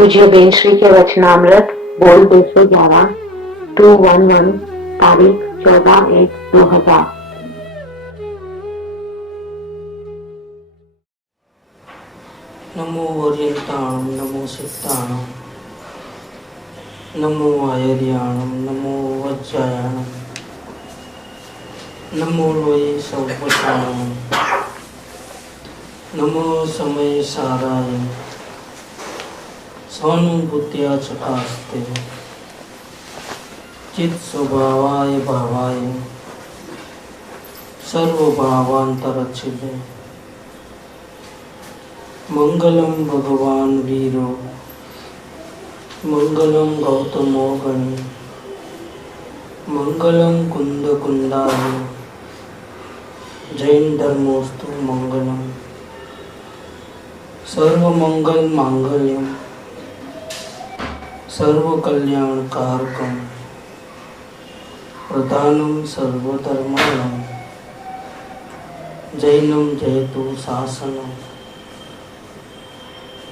पूज्य बेन श्री के वचनामृत बोल 211 211 तारीख 14/1/2000। नमो वर्यन्ताणं नमो सिद्धाणं नमो आयर्याणं नमो वज्रायाणं नमो लोये सौपटाणं नमो समय साराय स्वानुभूत्या चकास्ते चित् स्वभावाय भावाय सर्वभावान्तरच्छिदे मंगलम भगवान वीरो मंगलम गौतमो गणी मंगलम कुंद कुंदाय जैन धर्मोस्तु मंगलम सर्वमंगल मांगल्यम सर्वकल्याणकारकम प्रधानम सर्वधर्माणां जैनम जयतु शासनम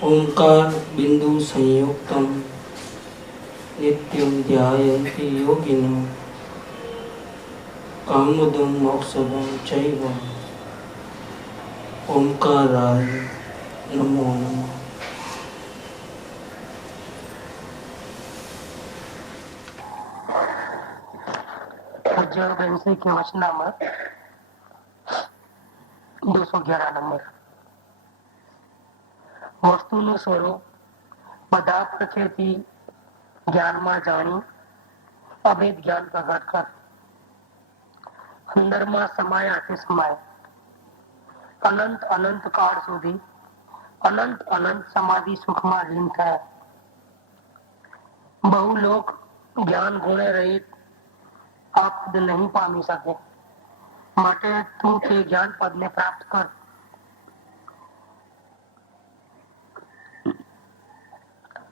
ओंकार बिंदु संयुक्तम नित्यं ध्यायन्ति योगिनो कामदं मोक्षदं चैव ओंकाराय नमो नमः। पूज्य बेन श्री के वचनामृत 211 नंबर। વસ્તુનું સ્વરૂપ બધા પરખેથી જ્ઞાનમાં જાણી અભેદ જ્ઞાન પ્રગટ કર અંદરમાં સમાય આથી સમાય અનંત અનંત કાળ સુધી અનંત અનંત સમાધિ સુખમાં લીન થાય। બહુ લોક જ્ઞાન ગુણે રહિત આ પદ નહીં પામી શકે, માટે તું તે જ્ઞાન પદને પ્રાપ્ત કર।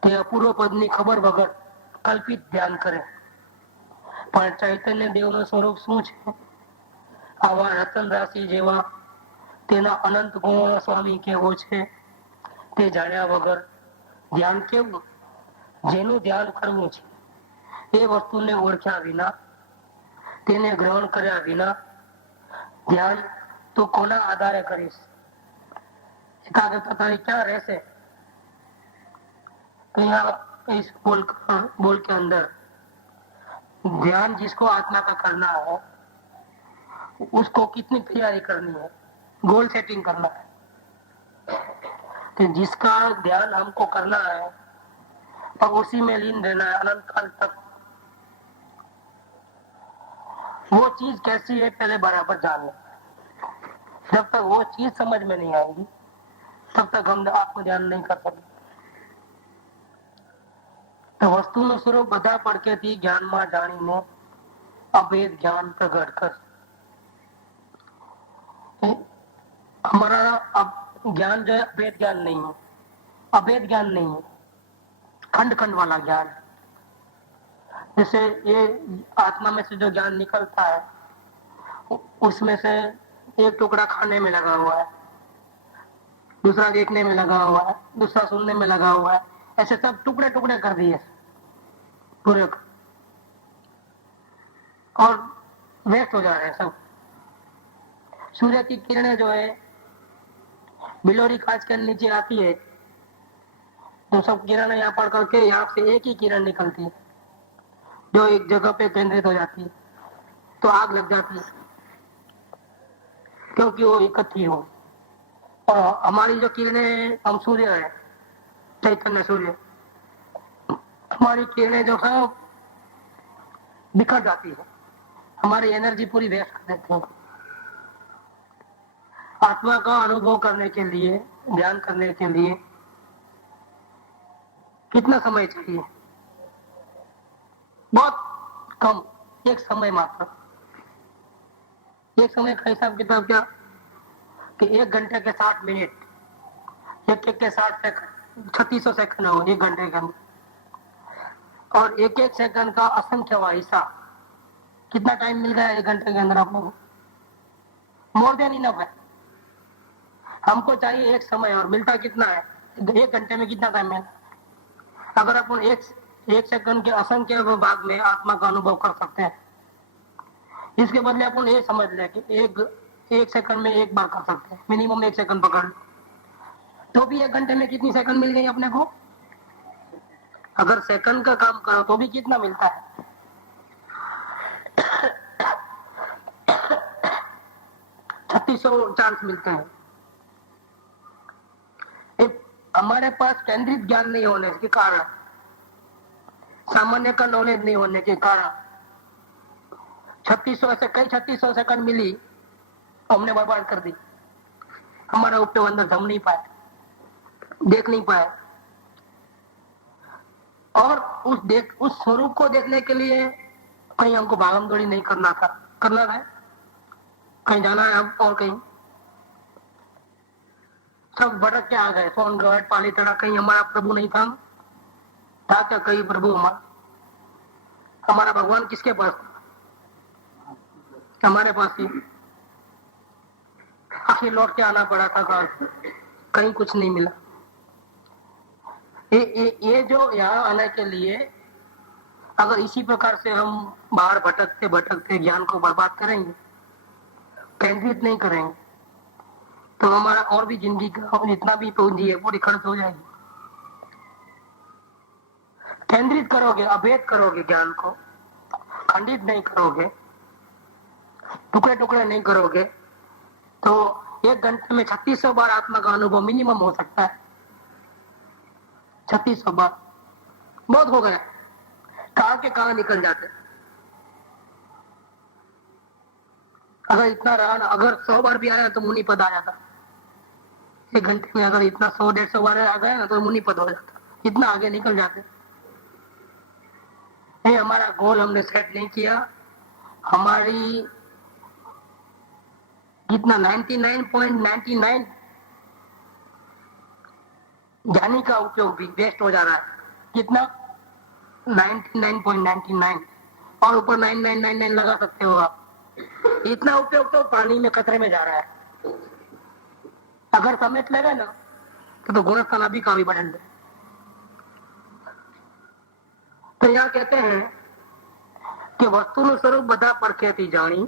તે અપૂર્વ પદની ખબર વગર કલ્પિત ધ્યાન કરે, પણ ચૈતન્ય દેવનું સ્વરૂપ શું છે, આવા રતન રાશિ જેવા તેના અનંત ગુણોનો સ્વામી કેવો છે તે જાણ્યા વગર ધ્યાન કેવું, જેનું ધ્યાન કરવું છે એ વસ્તુને ઓળખ્યા વિના, તેને ગ્રહણ કર્યા વિના ધ્યાન તું કોના આધારે કરીશ? એકાગ્રતા તારી ક્યાં રહેશે? तो यहाँ इस बोल के अंदर ध्यान जिसको आत्मा का करना है उसको कितनी तैयारी करनी है, गोल सेटिंग करना है। तो जिसका ध्यान हमको करना है और उसी में लीन रहना है अनंत काल तक, वो चीज कैसी है पहले बराबर जान लो। जब तक वो चीज समझ में नहीं आएगी तब तक हम आत्म ध्यान नहीं कर सकते। तो वस्तुનું સ્વરૂપ બધા પડકેથી જ્ઞાનમાં જાણીને અભેદ જ્ઞાન પ્રગટ કર। हमारा ज्ञान जो है अभेद ज्ञान नहीं है, अभेद ज्ञान नहीं है, खंड खंड वाला ज्ञान। जैसे ये आत्मा में से जो ज्ञान निकलता है उसमें से एक टुकड़ा खाने में लगा हुआ है, दूसरा देखने में लगा हुआ है, दूसरा सुनने में लगा हुआ है, ऐसे सब टुकड़े टुकड़े कर दिए पूरे और वेस्ट हो जा रहे हैं सब। सूर्य की किरणें जो है बिलोरी कांच के नीचे आती है तो सब किरणें यहाँ पड़ करके यहाँ से एक ही किरण निकलती है जो एक जगह पे केंद्रित हो जाती है, तो आग लग जाती है क्योंकि वो इकट्ठी हो। और हमारी जो किरणें, हम सूर्य है, चैतन्य सूर्य, हमारी किरणें जो है बिखर जाती है, हमारी एनर्जी पूरी वेस्ट कर देती है। आत्मा का अनुभव करने के लिए, ध्यान करने के लिए कितना समय चाहिए? बहुत कम, एक समय मात्र। एक समय का हिसाब किताब क्या कि 1 घंटे के 60 मिनट, एक के 60 सेकंड, 3600 सेकंड हो 1 घंटे के अंदर, और एक एक सेकंड का असंख्यवा हिसाब। कितना टाइम मिल गया 1 घंटे के अंदर आप लोगों को? मोर देन इनफ है। हमको चाहिए एक समय और मिलता कितना है? 1 घंटे में कितना टाइम है? अगर अपन एक सेकंड के असंख्य भाग में आत्मा का अनुभव कर सकते हैं, इसके बदले अपन ये समझ ले कि एक सेकंड में एक बार कर सकते हैं, मिनिमम 1 सेकंड पकड़ लो, तो भी 1 घंटे में कितनी सेकंड मिल गई अपने को? अगर सेकंड का काम करो तो भी कितना मिलता है? 3600 चांस मिलते हैं। हमारे पास केंद्रित ज्ञान नहीं होने के कारण, सामान्य का नॉलेज नहीं होने के कारण 3600 सेकंड मिली, हमने बर्बाद कर दी। हमारा उपयोग अंदर जम नहीं पाए, देख नहीं पाए। और उस स्वरूप को देखने के लिए कहीं हमको भागम दौड़ी नहीं करना है, कहीं जाना है हम और कहीं सब भटक के आ गए, सोनगढ़ पाली तड़ा, कहीं हमारा प्रभु नहीं था क्या? कहीं प्रभु हमारा भगवान किसके पास? हमारे पास ही। आखिर लौट के आना पड़ा था घर, कहीं कुछ नहीं मिला। ये जो यहाँ आने के लिए अगर इसी प्रकार से हम बाहर भटकते भटकते ज्ञान को बर्बाद करेंगे, केंद्रित नहीं करेंगे, तो हमारा और भी जिंदगी का जितना भी पूंजी है पूरी खर्च हो जाएगी। केंद्रित करोगे, अभेद करोगे, ज्ञान को खंडित नहीं करोगे, टुकड़े टुकड़े नहीं करोगे, तो 1 घंटे में 3600 बार आत्मा का अनुभव मिनिमम हो सकता है। 3600 बार बहुत हो गया, कहां के कहां निकल जाते। अगर इतना रहा ना, अगर 100 बार भी आया तो मुनि पद आ जाता। 1 घंटे में अगर इतना 100-150 बार आ गया ना तो मुनि पद हो जाता, इतना आगे निकल जाते। नहीं, हमारा गोल हमने सेट नहीं किया। हमारी कितना 99.99 ज्ञानी का उपयोग भी वेस्ट हो जा रहा है। कितना 99.99 और ऊपर 9999 लगा सकते हो आप। इतना उपयोग तो पानी में कचरे में जा रहा है। अगर समेट लेगा ना तो गुणस्थान अभी का भी बढ़न दे। तो यहाँ कहते हैं कि वस्तु स्वरूप बधा परखे थी जानी,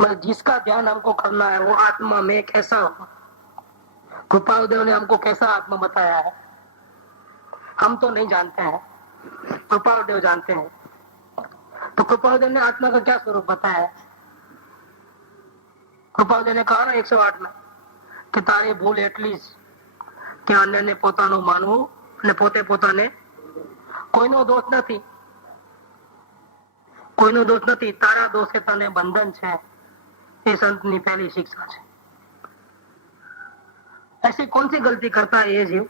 मतलब जिसका ध्यान हमको करना है वो आत्मा में कैसा हो। कृपालदेव ने हमको कैसा आत्मा बताया है, हम तो नहीं जानते हैं, कृपालदेव जानते हैं। तो कृपालदेव ने आत्मा का क्या स्वरूप बताया है? कृपालदेव ने कहा ना 108 में कि तारी भूल એટલી કે અન્યને પોતાનું માનવું અને પોતે પોતાને કોઈનો દોષ નથી, કોઈનો દોષ નથી, તારા દોષે તને બંધન છે, એ સંતની પહેલી शिक्षा है। ऐसी कौन सी गलती करता है ये जीव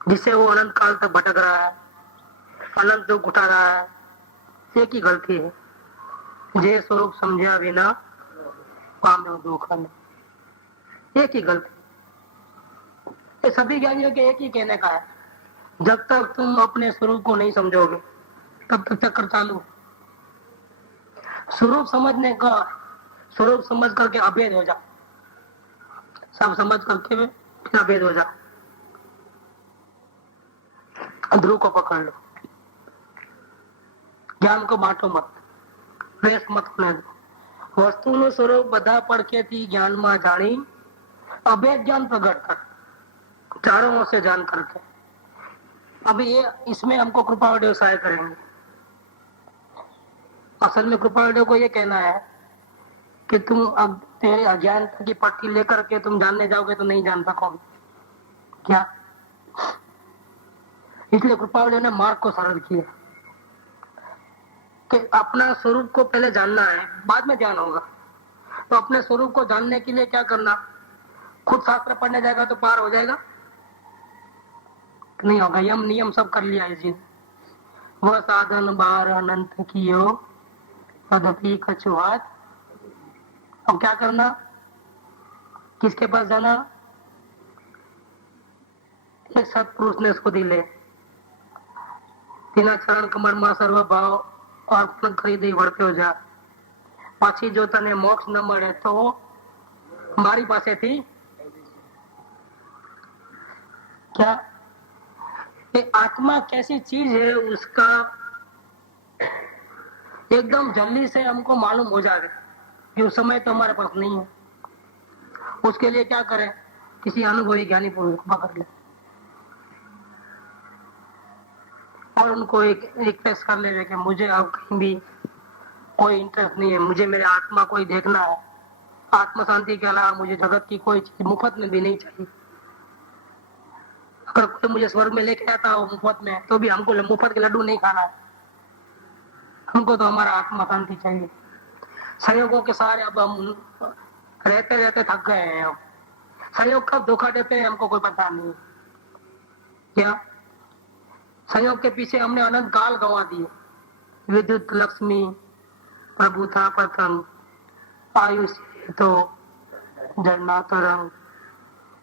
जिससे वो अनंत काल तक भटक रहा है, अनंत दुख उठा रहा है? एक ही गलती है, जे स्वरूप समझा बिना पाम्यो दुख में। एक ही गलती, ये सभी ज्ञानियों के एक ही कहने का है, जब तक तुम अपने स्वरूप को नहीं समझोगे तब तक चक्कर चालू। स्वरूप समझने का, स्वरूप समझ करके अभेद हो जा, सब समझ करके फिर अभेद हो जा। ध्रुव को पकड़ लो, ज्ञान को बांटो मत, वेस्ट मत होने दो। वस्तुનું સ્વરૂપ બધા પડખેથી જ્ઞાનમાં જાણી અભેદ જ્ઞાન પ્રગટ कर, चारों ओर से जान करके। अभी ये इसमें हमको कृपालदेव सहाय करेंगे। असल में कृपालदेव को ये कहना है कि तुम अब तेरे अज्ञान की पट्टी लेकर के तुम जानने जाओगे तो नहीं जान सकोगे क्या। इसलिए कृपालदेव ने मार्ग को सरल किया कि अपना स्वरूप को पहले जानना है, बाद में ज्ञान होगा। तो अपने स्वरूप को जानने के लिए क्या करना? खुद शास्त्र पढ़ने जाएगा तो पार हो जाएगा? नहीं होगा। यम नियम सब कर लिया इसी, वह साधन बार अनंत कियो पद्धति कछुआत। अब क्या करना? किसके पास जाना? एक सत्पुरुष ने उसको दिले, तेना चरण कमर में सर्व भाव अर्पण खरीदी वर्त्यो जा। पाછી જો તને મોક્ષ ન મળે તો મારી પાસેથી क्या कि आत्मा कैसी चीज है उसका एकदम जल्दी से हमको मालूम हो जाए कि उस समय तो हमारे पास नहीं है। उसके लिए क्या करें, किसी अनुभवी ज्ञानी पुरुष को पकड़ ले और उनको एक रिक्वेस्ट कर ले कि मुझे अब कहीं भी कोई इंटरेस्ट नहीं है, मुझे मेरे आत्मा को ही देखना है। आत्म शांति के अलावा मुझे जगत की कोई चीज मुफ्त में भी नहीं चाहिए। अगर कोई मुझे स्वर्ग में लेके आता हो मुफ्त में, तो भी हमको मुफ्त के लड्डू नहीं खाना है। हमको तो हमारा आत्मा शांति चाहिए। संयोगों के सहारे अब हम रहते रहते थक गए हैं। हम संयोग कब धोखा देते हैं हमको कोई पता नहीं। क्या संयोग के पीछे हमने अनंत काल गंवा दिए। विद्युत लक्ष्मी प्रभु था प्रथम, आयुष्य तो झरना तरंग,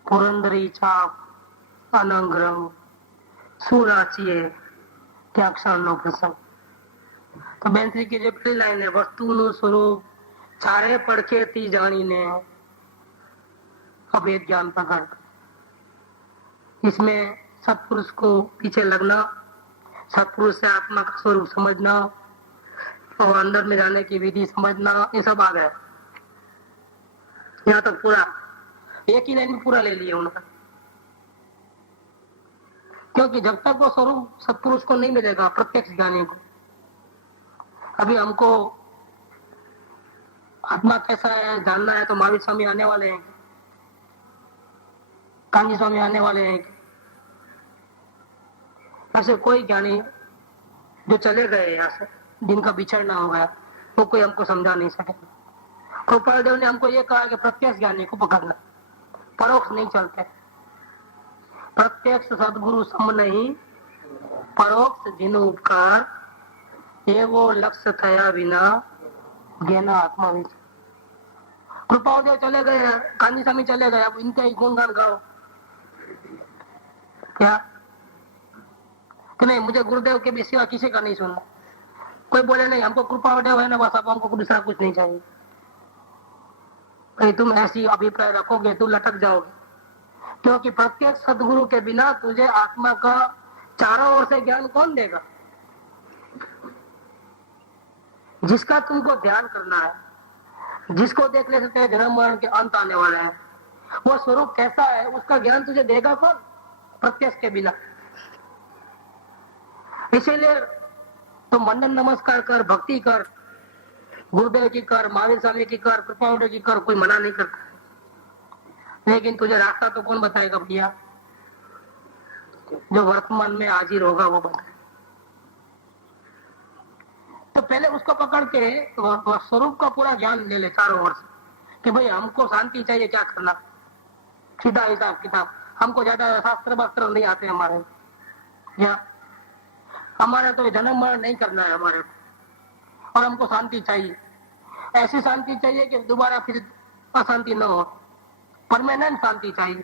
पुरंदरी छाप अनंग रंग, सुराचिए क्या क्षण नो प्रसंग। तो बेंत्री की जो पहली लाइन है, वस्तु नु स्वरूप चारे पड़के ती जानी ने अभेद ज्ञान प्रकट। इसमें सत्पुरुष को पीछे लगना, सत्पुरुष से आत्मा का स्वरूप समझना और अंदर में जाने की विधि समझना, ये सब आ गया। यहाँ तक पूरा एक ही लाइन में पूरा ले लिया उन्होंने। क्योंकि जब तक वो स्वरूप सत्पुरुष को नहीं मिलेगा, प्रत्यक्ष ज्ञानी को, अभी हमको आत्मा कैसा है जानना है तो महावीर स्वामी आने वाले हैं, कांजी स्वामी आने वाले हैं। ऐसे कोई ज्ञानी जो चले गए यहाँ से, जिनका बिछड़ना हो गया, वो कोई हमको समझा नहीं सकेगा। कृपाल देव ने हमको ये कहा कि प्रत्यक्ष ज्ञानी को पकड़ना, परोक्ष नहीं चलते। प्रत्यक्ष सदगुरु सम नहीं, परोक्ष जिन उपकार, ये वो लक्ष्य थया बिना ज्ञाना आत्मा विचार। कृपाल देव चले गए, कांजी स्वामी चले गए, अब इनका ही गुणगान गाओ क्या कि नहीं? मुझे गुरुदेव के भी सिवा किसी का नहीं सुनना। कोई बोले नहीं हमको कृपादेव है ना बस, अब हमको दूसरा कुछ नहीं चाहिए। भाई तुम ऐसी अभिप्राय रखोगे तो लटक जाओगे। क्योंकि प्रत्येक सदगुरु के बिना तुझे आत्मा का चारों ओर से ज्ञान कौन देगा? जिसका तुमको ध्यान करना है, जिसको देखने से तेरे जन्म मरण के अंत आने वाला है, वो स्वरूप कैसा है उसका ज्ञान तुझे देगा कौन? प्रत्यक्ष के बिना। इसीलिए तुम वंदन नमस्कार कर, भक्ति कर, गुरुदेव की कर, महावीर स्वामी की कर, कृपादेव की कर, कोई मना नहीं करता। लेकिन तुझे रास्ता तो कौन बताएगा भैया? जो वर्तमान में हाजिर होगा वो बताए। तो पहले उसको पकड़ के स्वरूप का पूरा ज्ञान ले ले चारों ओर से कि भाई हमको शांति चाहिए, क्या करना, सीधा हिसाब किताब। हमको ज्यादा शास्त्र वास्त्र नहीं आते हमारे, या हमारा तो जन्म मरण नहीं करना है हमारे को, और हमको शांति चाहिए। ऐसी शांति चाहिए कि दोबारा फिर अशांति न हो, परमानेंट शांति चाहिए।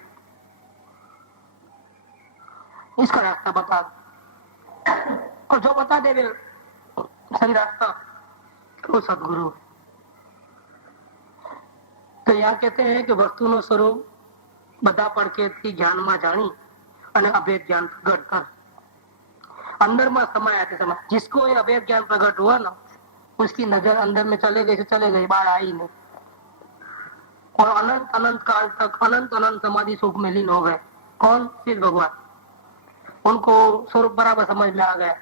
इसका रास्ता बता दो, और जो बता दे सही रास्ता वो सदगुरु। तो यहाँ कहते हैं कि वस्तुનો સ્વરૂપ બધા પડકેથી જ્ઞાનમાં જાણી અને અભેદ જ્ઞાન પ્રગટ કર। अंदर में समाया थे समय, जिसको ये अभेद ज्ञान प्रकट हुआ ना, उसकी नजर अंदर में चले गई से चले गई, बाहर आई नहीं। और अनंत अनंत काल तक अनंत अनंत समाधि सुख में लीन हो गए। कौन? शिव भगवान। उनको स्वरूप बराबर समझ में आ गया,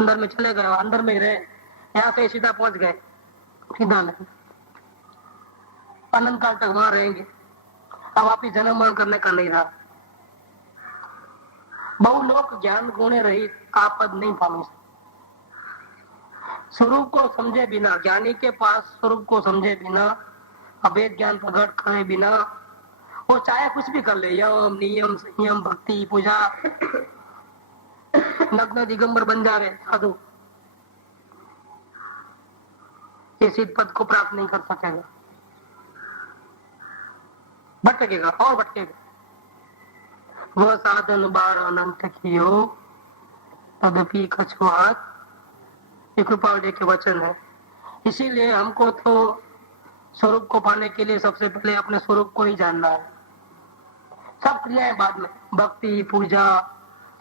अंदर में चले गए, अंदर में रहे, यहाँ से सीधा पहुंच गए, सीधा नहीं, अनंत काल तक वहां रहेंगे। अब वापिस जन्म मरण करने का नहीं रहा। बहु लोग ज्ञान गुणे रहित आपद नहीं पामे। स्वरूप को समझे बिना, ज्ञानी के पास स्वरूप को समझे बिना, अभेद ज्ञान प्रकट करे बिना, वो चाहे कुछ भी कर ले, यम नियम संयम भक्ति पूजा, नग्न दिगंबर बन जा रहे साधु, ये सिद्ध पद को प्राप्त नहीं कर सकेगा, भटकेगा और भटकेगा। वह साधन बार अनंत कियो तदपि कछुआत, ये कृपाल के वचन है। इसीलिए हमको तो स्वरूप को पाने के लिए सबसे पहले अपने स्वरूप को ही जानना है। सब क्रियाएं बाद में, भक्ति पूजा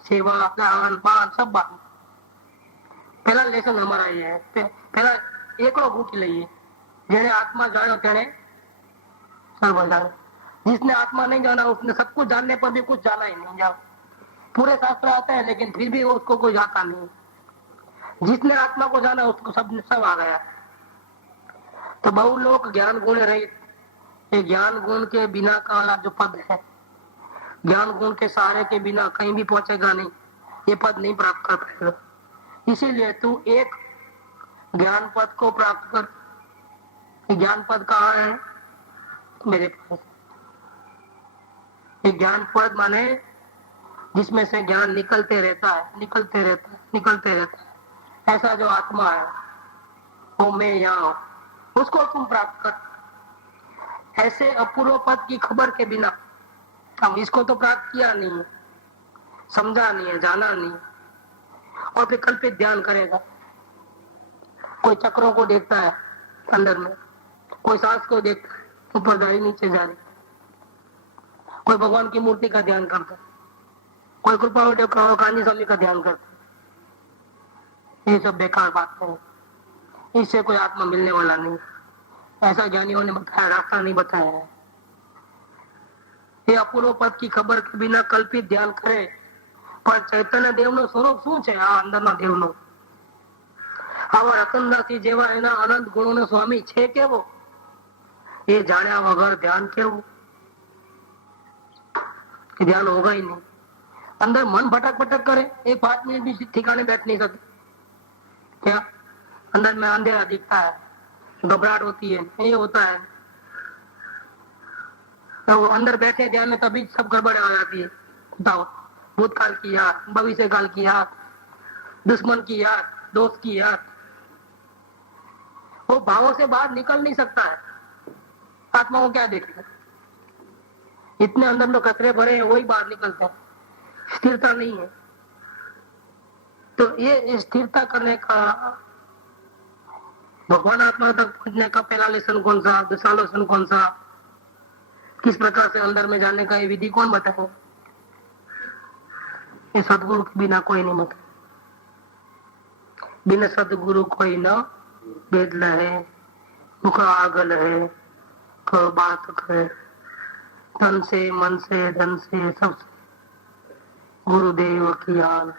सेवा, दान, पान सब बात। पहला लेसन हमारा ये है, पहला एकड़ो पूछ लीजिए, जेने आत्मा जानो तेने सर्व जानो। जिसने आत्मा नहीं जाना उसने सब कुछ जानने पर भी कुछ जाना ही नहीं। जाओ पूरे शास्त्र आते हैं लेकिन फिर भी उसको कोई जाता नहीं। जिसने आत्मा को जाना उसको सब आ गया। तो बहु लोग ज्ञान गुण रहित, ये ज्ञान गुण के बिना का वाला जो पद है, ज्ञान गुण के सहारे के बिना कहीं भी पहुंचेगा नहीं, ये पद नहीं प्राप्त कर पाएगा। इसीलिए तू एक ज्ञान पद को प्राप्त कर। ज्ञान पद कहाँ है? मेरे पास। ये ज्ञान पद माने जिसमें से ज्ञान निकलते रहता है, निकलते रहता है, निकलते रहता है। ऐसा जो आत्मा है वो मैं यहाँ हूं, उसको तुम प्राप्त कर। ऐसे अपूर्व पद की खबर के बिना हम इसको तो प्राप्त किया नहीं है, समझा नहीं है, जाना नहीं है, और फिर कल्पित ध्यान करेगा। कोई चक्रों को देखता है अंदर में, कोई सांस को देखता है ऊपर जा रही नीचे जा रही, कोई भगवान की मूर्ति का ध्यान करता है, कोई कृपावटी कान्ही स्वामी का ध्यान करता है। ये सब बेकार बात है, इससे कोई आत्मा मिलने वाला नहीं। ऐसा ज्ञानियों ने बताया, रास्ता नहीं बताया है। ये अपूर्व पद की खबर के बिना कल्पित ध्यान करे पर ચૈતન્ય દેવનું સ્વરૂપ શું છે? આ અંદરના દેવનું આવા રતનદાસી જેવા એના અનંત ગુણોનો સ્વામી છે કેવો? એ જાણ્યા વગર ધ્યાન કેવું? ध्यान होगा ही नहीं। अंदर मन भटक भटक करे, एक 5 मिनट भी ठिकाने बैठ नहीं सकते। क्या अंदर में अंधेरा दिखता है, घबराहट होती है, ये होता है। तो वो अंदर बैठे ध्यान में तभी सब गड़बड़ आ जाती है। बताओ, भूतकाल की याद, भविष्य काल की याद, दुश्मन की याद, दोस्त की याद, वो भावों से बाहर निकल नहीं सकता है। आत्मा को क्या देखेगा? इतने अंदर में कचरे भरे हैं, वही बाहर निकलते हैं। स्थिरता नहीं है। तो ये स्थिरता करने का, भगवान आत्मा तक पहुंचने का पहला लेसन कौन सा, दूसरा लेसन कौन सा, किस प्रकार से अंदर में जाने का ये विधि कौन बताए? ये सदगुरु के बिना कोई नहीं बता। बिना सदगुरु कोई न वेद लहे, मुख आगल है, को बात करे, तन से, मन से, धन से, सबसे गुरुदेव की यान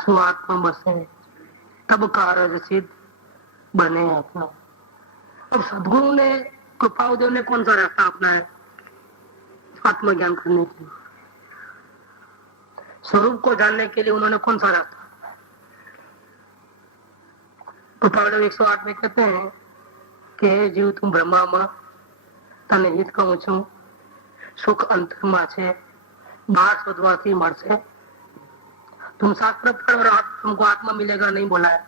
सुआत्म बसे, तब कारज सिद्ध बने अपना। अब सदगुरु ने, कृपादेव ने कौन सा रास्ता अपनाया आत्मज्ञान करने के लिए? स्वरूप को जानने के लिए उन्होंने कौन सा रास्ता? कृपादेव 108 में कहते हैं कि हे जीव તું બ્રહ્મામાં તને હિત કહું છું, સુખ અંતરમાં છે, બહાર શોધવાથી મળશે। तुम शास्त्र पढ़ो और तुमको आत्मा मिलेगा नहीं बोला है,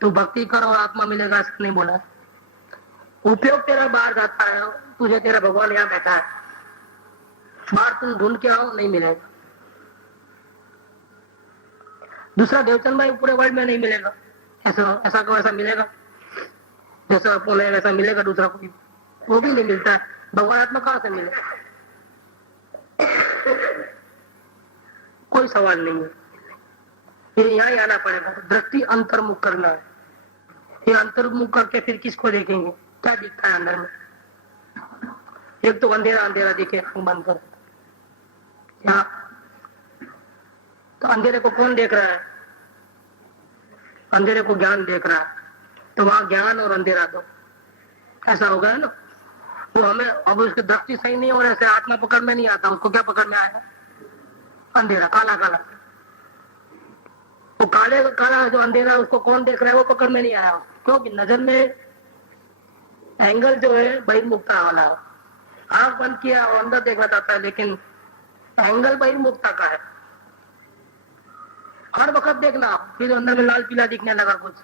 तुम भक्ति करो और आत्मा मिलेगा ऐसा नहीं बोला है। उपयोग तेरा बाहर जाता है, तुझे तेरा भगवान यहाँ बैठा है, बाहर तुम ढूंढ के आओ नहीं मिलेगा। दूसरा देवचंद भाई पूरे वर्ल्ड में नहीं मिलेगा, ऐसा को ऐसा मिलेगा जैसा अपन है वैसा मिलेगा दूसरा कोई, वो भी नहीं मिलता है। भगवान आत्मा कहाँ से मिलेगा? कोई सवाल नहीं है, ये यहाँ ही आना पड़ेगा। दृष्टि अंतर्मुख करना है। ये अंतर्मुख करके फिर किसको देखेंगे? क्या दिखता है अंदर में? एक तो अंधेरा अंधेरा दिखे, बंद कर। क्या तो अंधेरे को कौन देख रहा है? अंधेरे को ज्ञान देख रहा है। तो वहां ज्ञान और अंधेरा दो, ऐसा हो गया ना। वो हमें अब उसकी दृष्टि सही नहीं होने से आत्मा पकड़ में नहीं आता। उसको क्या पकड़ में आएगा? अंधेरा, काला काला। वो काले काला जो अंधेरा उसको कौन देख रहा है वो पकड़ में नहीं आया, क्योंकि नजर में एंगल जो है बहिर्मुखता वाला है। आंख बंद किया और अंदर देखना चाहता है, लेकिन एंगल बहिर्मुखता का है। हर वक्त देखना, फिर अंदर में लाल पीला दिखने लगा कुछ,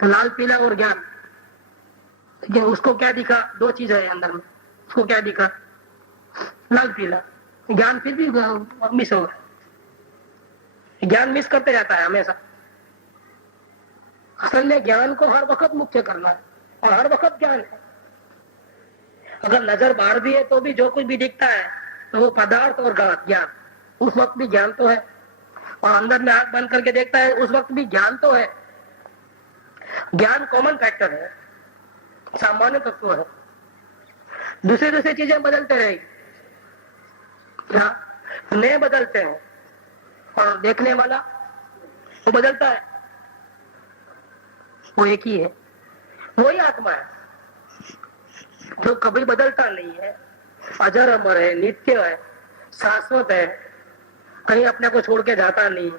तो लाल पीला और ज्ञान। लेकिन उसको क्या दिखा? दो चीज है अंदर में। उसको क्या दिखा? लाल पीला। ज्ञान फिर भी मिस होगा, ज्ञान मिस करते जाता है हमेशा। असल में ज्ञान को हर वक्त मुख्य करना है और हर वक्त ज्ञान है। अगर नजर बाहर भी है तो भी जो कुछ भी दिखता है तो वो पदार्थ और ज्ञान, उस वक्त भी ज्ञान तो है, और अंदर में आंख बंद करके देखता है उस वक्त भी ज्ञान तो है। ज्ञान कॉमन फैक्टर है, सामान्य तत्व है। दूसरी दूसरी चीजें बदलते रहेगी, नए बदलते हैं, और देखने वाला वो बदलता है, वो एक ही है, वही आत्मा है जो कभी बदलता नहीं है, अजर अमर है, नित्य है, शाश्वत है, कहीं अपने को छोड़ के जाता नहीं।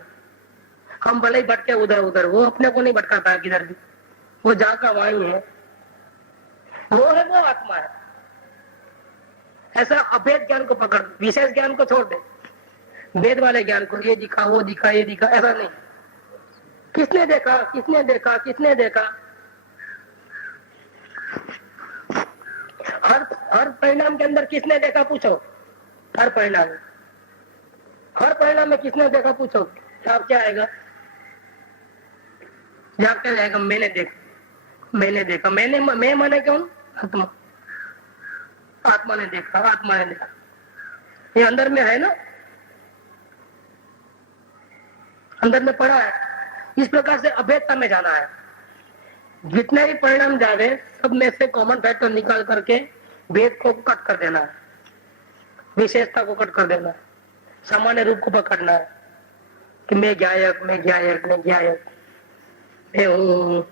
हम भले ही भटके उधर उधर, वो अपने को नहीं भटकाता किधर भी, वो जहाँ का वहीं है, वो है, वो आत्मा है। ऐसा अभेद ज्ञान को पकड़, विशेष ज्ञान को छोड़ दे, वेद वाले ज्ञान को, ये दिखा वो दिखा ये दिखा, ऐसा नहीं। किसने देखा किसने देखा किसने देखा, हर परिणाम के अंदर किसने देखा पूछो, हर परिणाम में किसने देखा पूछो, आप क्या आएगा, जवाब क्या जाएगा, मैंने देखा मैंने देखा। मैं माने कौन, आत्मा, आत्मा ने देखा, आत्मा ने देखा, ये अंदर में है ना, अंदर में पड़ा है। इस प्रकार से अभेदता में जाना है। जितने भी परिणाम जावे सब में से कॉमन फैक्टर निकाल करके भेद को कट कर देना है, विशेषता को कट कर देना है, सामान्य रूप को पकड़ना है कि मैं ज्ञायक मैं ज्ञायक मैं ज्ञायक मैं हूँ,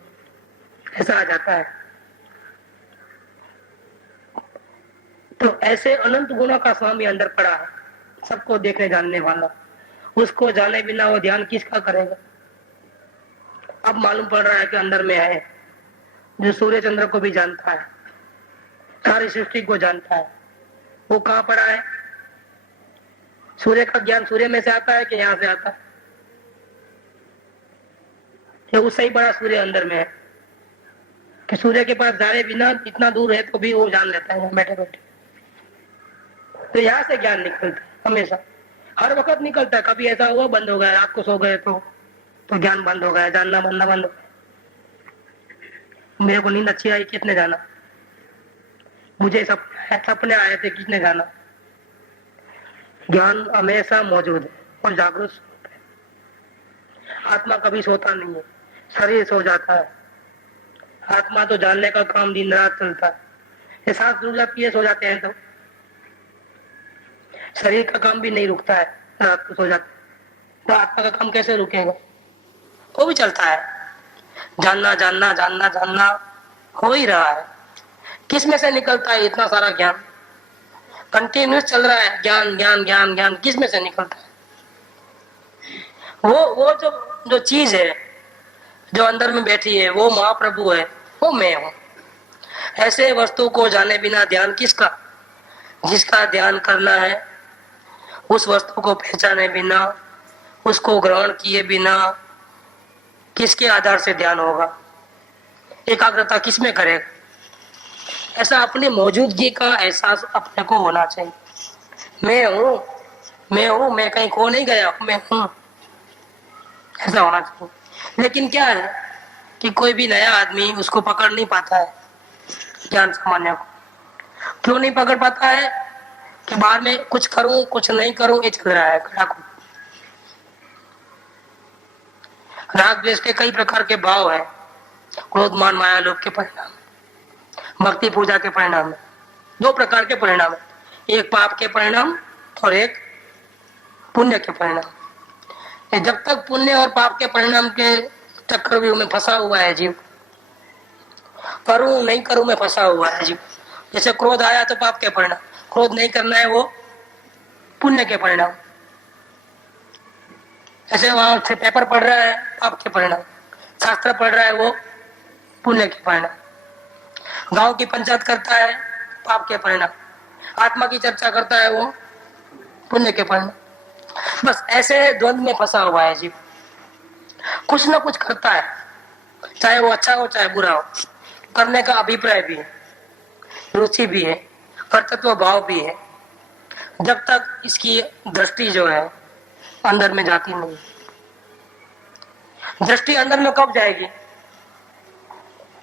ऐसा आ जाता है। तो ऐसे अनंत गुणों का स्वामी अंदर पड़ा है, सबको देखने जानने वाला, उसको जाने बिना वो ध्यान किसका करेगा। अब मालूम पड़ रहा है कि अंदर में है, जो सूर्य चंद्र को भी जानता है, सारी सृष्टि को जानता है, वो कहाँ पड़ा है। सूर्य का ज्ञान सूर्य में से आता है कि यहाँ से आता है, कि उससे ही बड़ा सूर्य अंदर में है, कि सूर्य के पास जाए बिना इतना दूर है तो भी वो जान लेता है बैठे बैठे। तो यहाँ से ज्ञान निकलता है, हमेशा हर वक्त निकलता है। कभी ऐसा हुआ बंद हो गया, रात को सो गए तो ज्ञान बंद हो गया, जानना बनना बंद हो गया। मेरे को नींद अच्छी आई, किसने जाना, मुझे सपने आए थे, किसने जाना। ज्ञान हमेशा मौजूद है और जागरूक है। आत्मा कभी सोता नहीं है, शरीर सो जाता है, आत्मा तो जानने का काम दिन रात चलता है। ये सांस रुक जाती है, सो जाते हैं तो शरीर का काम भी नहीं रुकता है, रात को सो जाते हैं, तो आत्मा का काम कैसे रुकेगा, वो भी चलता है। जानना जानना जानना जानना हो ही रहा है। किस में से निकलता है इतना सारा ज्ञान, कंटिन्यूस चल रहा है, ज्ञान ज्ञान ज्ञान ज्ञान, किस में से निकलता है। वो जो चीज है जो अंदर में बैठी है, वो महाप्रभु है, वो मैं हूं। ऐसे वस्तु को जाने बिना ध्यान किसका, जिसका ध्यान करना है, उस वस्तु को पहचाने बिना, उसको ग्रहण किए बिना किसके आधार से ध्यान होगा, एकाग्रता किस में करेगा। ऐसा अपनी मौजूदगी का एहसास अपने को होना चाहिए। मैं हूँ मैं हूँ, मैं कहीं खो नहीं गया, मैं हूँ, ऐसा होना चाहिए। लेकिन क्या है कि कोई भी नया आदमी उसको पकड़ नहीं पाता है, ज्ञान सामान्य को। क्यों नहीं पकड़ पाता है कि बाहर में कुछ करूं कुछ नहीं करूं, ये चल रहा है खड़ा को। राग द्वेष के कई प्रकार के भाव है, क्रोध मान माया लोभ के परिणाम, भक्ति पूजा के परिणाम है। दो प्रकार के परिणाम है, एक पाप के परिणाम और एक पुण्य के परिणाम। जब तक पुण्य और पाप के परिणाम के चक्रव्यूह में फंसा हुआ है जीव, करूं नहीं करूं में फंसा हुआ है जीव। जैसे क्रोध आया तो पाप के परिणाम, क्रोध नहीं करना है वो पुण्य के परिणाम। ऐसे वहां से पेपर पढ़ रहा है, पाप के परिणाम। शास्त्र पढ़ रहा है, वो पुण्य के परिणाम। गांव की पंचायत करता है, पाप के परिणाम। आत्मा की चर्चा करता है, वो पुण्य के परिणाम। बस ऐसे द्वंद्व में फंसा हुआ है जीव। कुछ ना कुछ करता है, चाहे वो अच्छा हो चाहे बुरा हो, करने का अभिप्राय भी है, रुचि भी है, कर्तव्य भाव भी है। जब तक इसकी दृष्टि जो है अंदर में जाती नहीं। दृष्टि अंदर में कब जाएगी,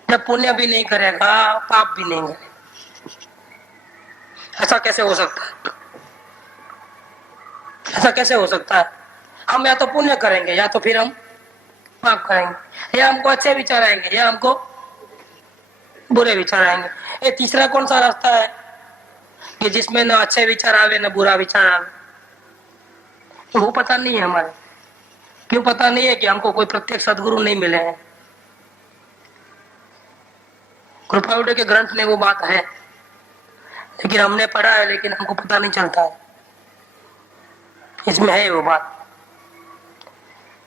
जब पुण्य भी नहीं करेगा, पाप भी नहीं करेगा। ऐसा कैसे हो सकता है, ऐसा ऐसा कैसे हो सकता है? हम या तो पुण्य करेंगे या तो फिर हम पाप करेंगे, या हमको अच्छे विचार आएंगे या हमको बुरे विचार आएंगे। ये तीसरा कौन सा रास्ता है कि जिसमें न अच्छे विचार आवे न बुरा विचार आवे? तो वो पता नहीं है हमारे। क्यों पता नहीं है? कि हमको कोई प्रत्यक्ष सदगुरु नहीं मिले हैं। कृपाउदय के ग्रंथ में वो बात है, लेकिन हमने पढ़ा है, लेकिन हमको पता नहीं चलता है। इसमें है वो बात।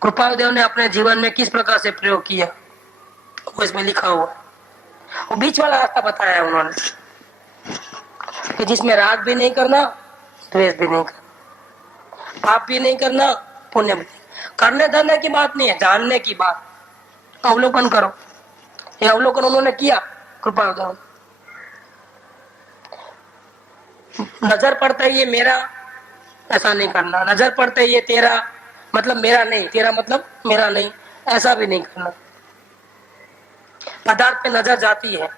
कृपाउदय ने अपने जीवन में किस प्रकार से प्रयोग किया वो इसमें लिखा हुआ। वो बीच वाला रास्ता बताया है उन्होंने कि जिसमें राग भी नहीं करना, द्वेष भी नहीं करना, पाप भी नहीं करना, पुण्य भी नहीं करने। धरने की बात नहीं है, जानने की बात। अवलोकन करो, ये अवलोकन उन्होंने किया कृपाउदय। नजर पड़ता है ये मेरा, ऐसा नहीं करना। नजर पड़ता है ये तेरा, मतलब मेरा नहीं, तेरा मतलब मेरा नहीं, ऐसा भी नहीं करना। पदार्थ पे नजर जाती है,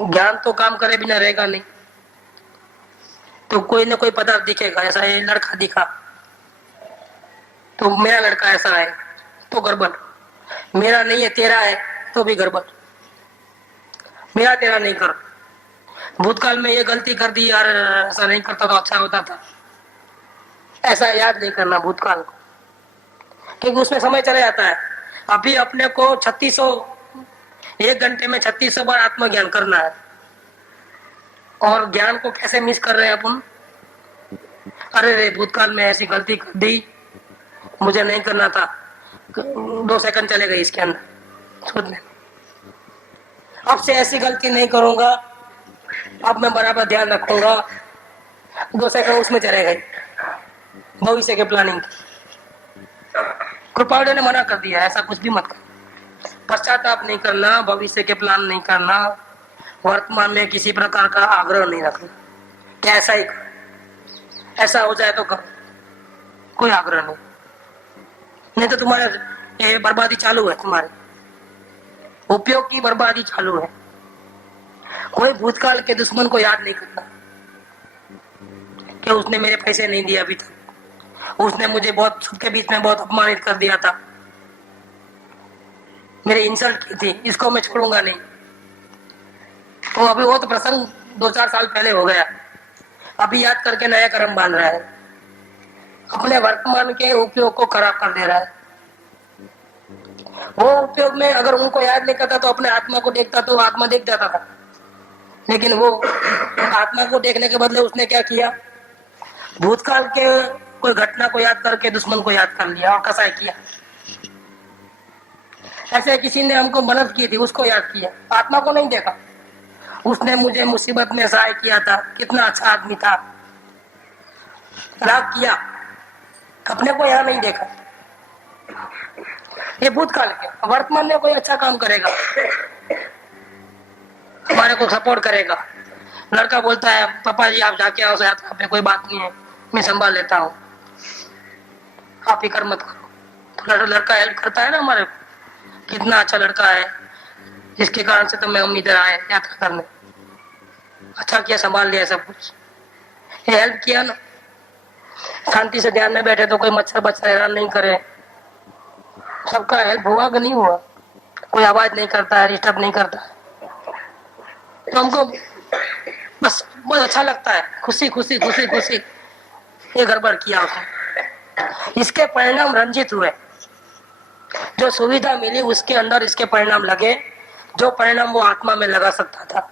ज्ञान तो काम करे बिना रहेगा नहीं। तो कोई ना कोई पदार्थ दिखेगा, ऐसा ये लड़का दिखा तो मेरा लड़का ऐसा है तो गड़बड़, मेरा नहीं है तेरा है तो भी गड़बड़। मेरा तेरा नहीं कर। भूतकाल में ये गलती कर दी यार, ऐसा नहीं करता तो अच्छा होता था, ऐसा याद नहीं करना भूतकाल को, क्योंकि उसमें समय चला जाता है। अभी अपने को 1 घंटे में 3600 बार आत्मज्ञान करना है। और ज्ञान को कैसे मिस कर रहे हैं अपन? अरे रे, भूतकाल में ऐसी गलती कर दी, मुझे नहीं करना था, 2 सेकंड चले गए इसके अंदर सोचने। अब से ऐसी गलती नहीं करूंगा, अब मैं बराबर ध्यान रखूंगा, 2 सेकंड उसमें चले गए भविष्य के प्लानिंग। कृपाउदय ने मना कर दिया, ऐसा कुछ भी मत कर। पश्चाताप नहीं करना, भविष्य के प्लान नहीं करना, वर्तमान में किसी प्रकार का आग्रह नहीं रखना कि ऐसा ही कर, ऐसा हो जाए तो कर, कोई आग्रह नहीं तो तुम्हारे ये बर्बादी चालू है, तुम्हारे उपयोग की बर्बादी चालू है। कोई भूतकाल के दुश्मन को याद नहीं करता कि उसने मेरे पैसे नहीं दिए अभी तक, उसने मुझे बहुत सबके बीच में बहुत अपमानित कर दिया था, मेरी इंसल्ट की थी, इसको मैं छोड़ूंगा नहीं। तो अभी वो तो प्रसंग 2-4 साल पहले हो गया, अभी याद करके नया कर्म बांध रहा है, अपने वर्तमान के उपयोग को खराब कर दे रहा है। वो उपयोग में अगर उनको याद नहीं करता तो अपने आत्मा को देखता तो आत्मा देख जाता था, लेकिन वो आत्मा को देखने के बदले उसने क्या किया? भूतकाल के कोई घटना को याद करके दुश्मन को याद कर लिया और कसाई किया। ऐसे किसी ने हमको मदद की थी, उसको याद किया, आत्मा को नहीं देखा। उसने मुझे मुसीबत में सहाय किया था, कितना अच्छा आदमी था, राग किया, अपने को यहाँ नहीं देखा। ये भूतकाल के। वर्तमान में कोई अच्छा काम करेगा, हमारे को सपोर्ट करेगा। लड़का बोलता है पापा जी आप जाके आओ, यात्रा पे कोई बात नहीं है, मैं संभाल लेता हूँ, आप फिक्र मत करो। तो लड़का हेल्प करता है ना हमारे, कितना अच्छा लड़का है, जिसके कारण से तो मैं हम इधर आए यात्रा करने। अच्छा किया, संभाल लिया सब कुछ, ये हेल्प किया ना। शांति से ध्यान में बैठे तो कोई मच्छर बच्चा हैरान नहीं करे। सबका हेल्प हुआ कि नहीं हुआ? कोई आवाज नहीं करता है, डिस्टर्ब नहीं करता है, तो हमको बस बहुत अच्छा लगता है, खुशी खुशी खुशी खुशी। ये गड़बड़ किया उसने, इसके परिणाम रंजित हुए। जो सुविधा मिली उसके अंदर इसके परिणाम लगे, जो परिणाम वो आत्मा में लगा सकता था।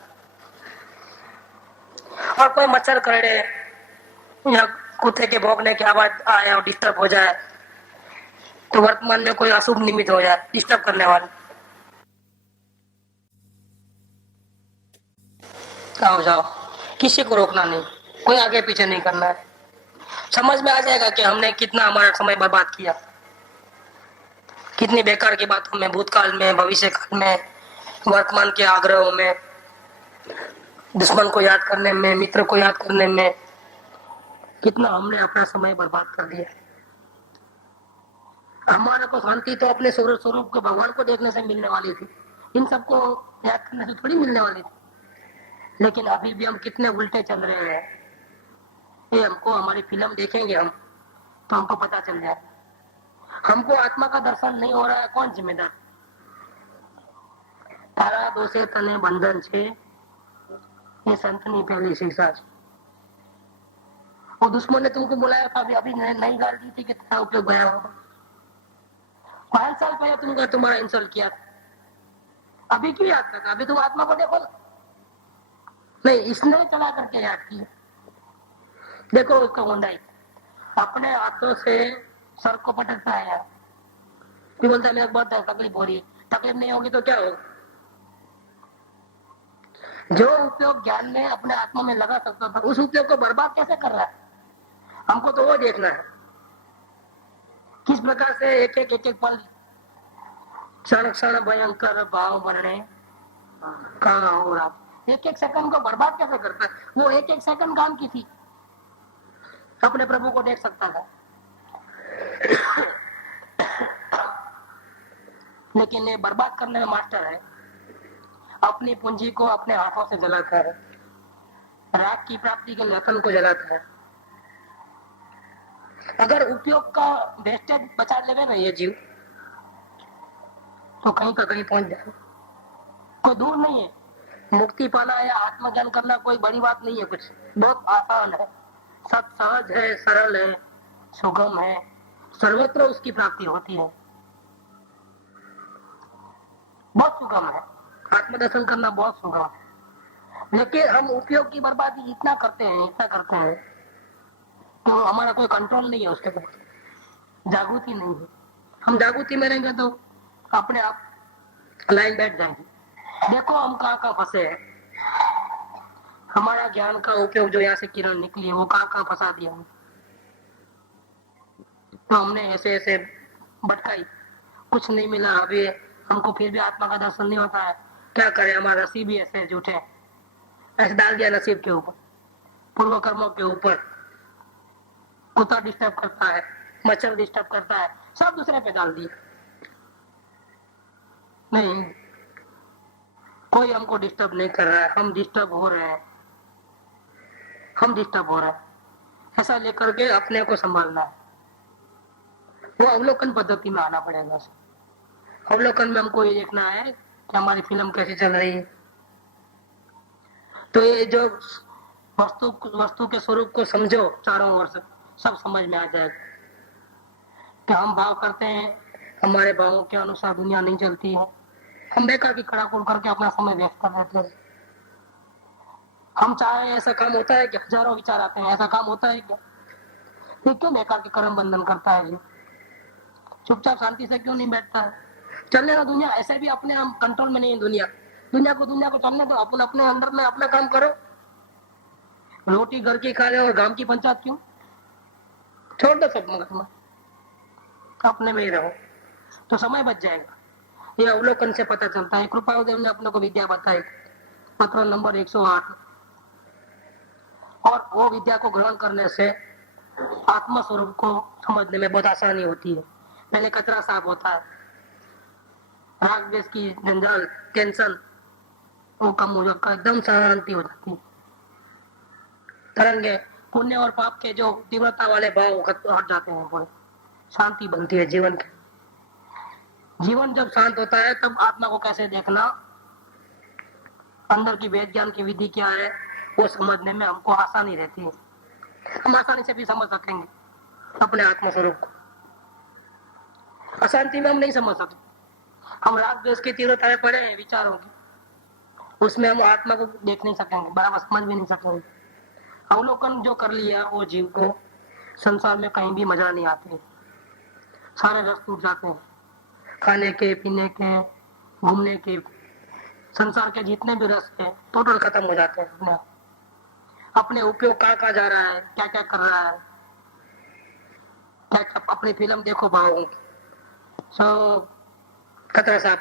और कोई मच्छर करड़े या कुत्ते के भौंकने की आवाज आए और डिस्टर्ब हो जाए, तो वर्तमान में कोई अशुभ निमित्त हो जाए डिस्टर्ब करने वाले, आओ जाओ, किसी को रोकना नहीं, कोई आगे पीछे नहीं करना है। समझ में आ जाएगा कि हमने कितना हमारा समय बर्बाद किया, कितनी बेकार की बातों में, भूतकाल में, भविष्य काल में, वर्तमान के आग्रहों में, दुश्मन को याद करने में, मित्र को याद करने में, कितना हमने अपना समय बर्बाद कर दिया। हमारे को शांति तो अपने स्वरूप को, भगवान को देखने से मिलने वाली थी, इन सबको याद करने से थोड़ी मिलने वाली थी। लेकिन अभी भी हम कितने उल्टे चल रहे हैं, ये हमको हमारी फिल्म देखेंगे हम तो हमको पता चल जाए। हमको आत्मा का दर्शन नहीं हो रहा है, कौन जिम्मेदार? तारा दोषे तने बंधन छे, ये संतनी पहली शिक्षा है। वो दुश्मन ने तुमको बुलाया था, अभी अभी नई गाल दी थी कि तेरा उपयोग गया होगा। 5 साल पहले तुमको तुम्हारा इंसल्ट किया था, अभी क्यों याद करता? अभी तुम आत्मा को देखो ना। नहीं, इसने चला करके याद किया। देखो उसका ऊंडाई, अपने हाथों से सर को पटकता है यार। फिर बोलता है मेरे को बहुत तकलीफ हो रही है। तकलीफ नहीं होगी तो क्या होगा? जो उपयोग ज्ञान में अपने आत्मा में लगा सकता था, उस उपयोग को बर्बाद कैसे कर रहा है? हमको तो वो देखना है किस प्रकार से एक एक पल क्षण क्षण भयंकर भाव बनने कहाँ हो रहा। एक एक सेकंड को बर्बाद कैसे करता है? वो एक एक सेकंड काम की थी, अपने प्रभु को देख सकता था। लेकिन ये बर्बाद करने में मास्टर है, अपनी पूंजी को अपने हाथों से जलाता है, राग की प्राप्ति के लेखन को जलाता है। अगर उपयोग का वेस्टेज बचा लेवे ना ये जीव, तो कहीं का कहीं पहुंच जाए। कोई दूर नहीं है, मुक्ति पाना या आत्मज्ञान करना कोई बड़ी बात नहीं है, कुछ बहुत आसान है, सब सहज है, सरल है, सुगम है, सर्वत्र उसकी प्राप्ति होती है, बहुत सुगम है। आत्मदर्शन करना बहुत सुगम है। लेकिन हम उपयोग की बर्बादी इतना करते हैं तो हमारा कोई कंट्रोल नहीं है उसके ऊपर, जागृति नहीं है। हम जागृति में रहेंगे तो अपने आप लाइन बैठ जाएंगे। देखो हम कहाँ फंसे हैं। हमारा ज्ञान का उपयोग जो यहाँ से किरण निकली है वो कहाँ फंसा दिया। तो हमने ऐसे ऐसे भटकाई, कुछ नहीं मिला। अभी हमको फिर भी आत्मा का दर्शन नहीं होता है, क्या करें? हमारा नसीब ही ऐसे झूठे ऐसे डाल दिया नसीब के ऊपर, पूर्व कर्मों के ऊपर। कुत्ता डिस्टर्ब करता है, मच्छर डिस्टर्ब करता है, सब दूसरे पे डाल दिया। नहीं, कोई हमको डिस्टर्ब नहीं कर रहा है, हम डिस्टर्ब हो रहे हैं, ऐसा लेकर के अपने को संभालना है। वो अवलोकन पद्धति में आना पड़ेगा। अवलोकन में हमको ये देखना है कि हमारी फिल्म कैसी चल रही है। तो ये जो वस्तु के स्वरूप को समझो, चारों ओर से सब समझ में आ जाएगा कि हम भाव करते हैं, हमारे भावों के अनुसार दुनिया नहीं चलती है। हम बेकार की खड़ाखोल करके अपना समय व्यस्त कर देते हैं। हम चाहे ऐसा काम होता है कि हजारों विचार आते हैं, ऐसा काम होता है क्या? ये क्यों बेकार के कर्म बंधन करता है जी? चुपचाप शांति से क्यों नहीं बैठता है? चलने ना दुनिया, ऐसे भी अपने हम कंट्रोल में नहीं है। दुनिया को चलने दो, अपन अपने अंदर में अपना काम करो। रोटी घर की खा ले और गांव की पंचायत क्यों? छोड़ दो सब मगज में, अपने में ही रहो तो समय बच जाएगा। ये अवलोकन से पता चलता है। कृपादेव ने अपने को विद्या बताई, पत्र नंबर 108। और वो विद्या को ग्रहण करने से आत्मा स्वरूप को समझने में बहुत आसानी होती है। पहले कचरा साफ होता है, राग द्वेष की जंजाल, टेंशन वो कम हो जाता है, एकदम शांति हो जाती है। तरंगे, पुण्य और पाप के जो तीव्रता वाले भाव हट जाते हैं, पूरे शांति बनती है जीवन की। जीवन जब शांत होता है तब आत्मा को कैसे देखना, अंदर की वेद ज्ञान की विधि क्या है, वो समझने में हमको आसानी रहती है। हम आसानी से भी समझ सकेंगे अपने आत्मा स्वरूप को। अशांति में हम नहीं समझ सकते। हम राग द्वेष की तीव्रता में पड़े हैं विचारों की, उसमें हम आत्मा को देख नहीं सकेंगे, बराबर समझ भी नहीं सकेंगे। अवलोकन जो कर लिया वो जीव को संसार में कहीं भी मजा नहीं आती, सारे रस टूट जाते हैं। खाने के, पीने के, घूमने के, संसार के जितने भी रस है टोटल खत्म हो जाते हैं। अपने उपयोग कहाँ जा रहा है, क्या क्या कर रहा है, क्या अपनी फिल्म देखो भावों की, सब खतरा साफ।